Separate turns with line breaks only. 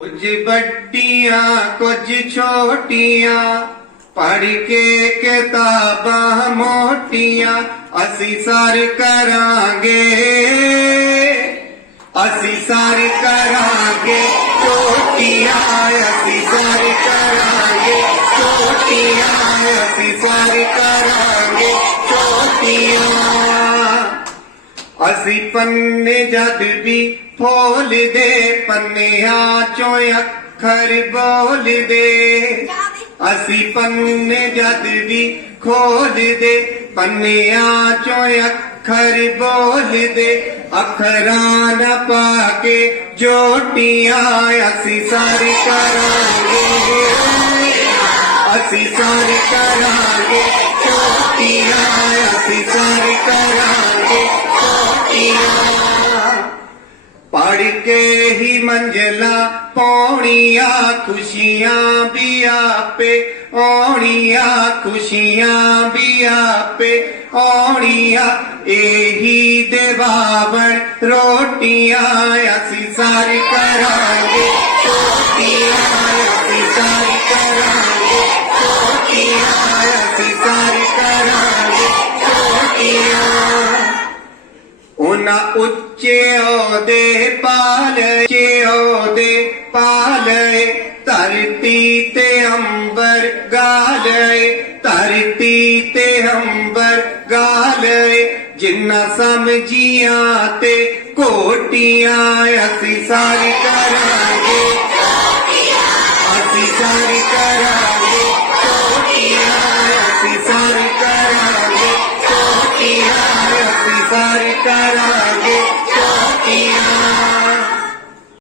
ਕੁਝ ਵੱਡੀਆਂ, ਕੁਝ ਛੋਟੀਆਂ ਪੜ ਕੇ ਕਿਤਾਬਾਂ ਮੋਟੀਆਂ, ਅਸੀਂ ਸਰ ਕਰਾਂਗੇ। ਅਸੀਂ ਸਰ ਕਰਾਂਗੇ, ਛੋਟੀਆਂ, ਅਸੀਂ ਸਰ ਕਰਾਂਗੇ। ਅਸੀਂ ਪੰਨੇ ਜਦ ਵੀ ਫੋਲਦੇ ਪੰਨਿਆਂ ਚੋਂ ਅੱਖਰ ਬੋਲਦੇ। ਅਸੀਂ ਪੰਨੇ ਜਦ ਵੀ ਖੋਲਦੇ, ਪੰਨਿਆਂ ਚੋਂ ਅੱਖਰ ਬੋਲਦੇ। ਅੱਖਰਾਂ ਨਾ ਪਾ ਕੇ ਜੋਟੀਆਂ ਅਸੀਂ ਸਾਰੇ ਕਰਾਂਗੇ। ਅਸੀਂ ਸਾਰੇ ਕਰਾਂਗੇ ਛੋਟੀਆਂ ਅਸੀਂ ਸਾਰੀ ਕਰਾਂਗੇ। ਪੜ ਕੇ ਹੀ ਮੰਜ਼ਲਾ ਪੌਣੀਆਂ ਖੁਸ਼ੀਆਂ ਵੀ ਆਪੇ, ਆਉਣੀਆਂ, ਖੁਸ਼ੀਆਂ ਵੀ ਆਪੇ, ਆਉਣੀਆਂ, ਇਹੀ ਦੇਵਾਵਣ ਰੋਟੀਆਂ ਅਸੀਂ ਸਾਰੀ ਕਰਾਂਗੇ ਨਾ ਉੱਚਿਓ ਦੇ ਪਾਲ ਚਿਓ ਦੇ ਪਾਲੇ। ਧਰਤੀ ਤੇ ਅੰਬਰ ਗਾਲੇ, ਧਰਤੀ ਤੇ ਅੰਬਰ ਗਾਲੇ। ਜਿੰਨਾ ਸਮਝੀਆਂ ਤੇ ਕੋਟੀਆਂ ਅਸੀਂ ਸਾਰੀ ਕਰਾਂਗੇ। ਅਸੀਂ ਸਾਰੀ ਕਰਾਂਗੇ। আমাদের জাতিয়া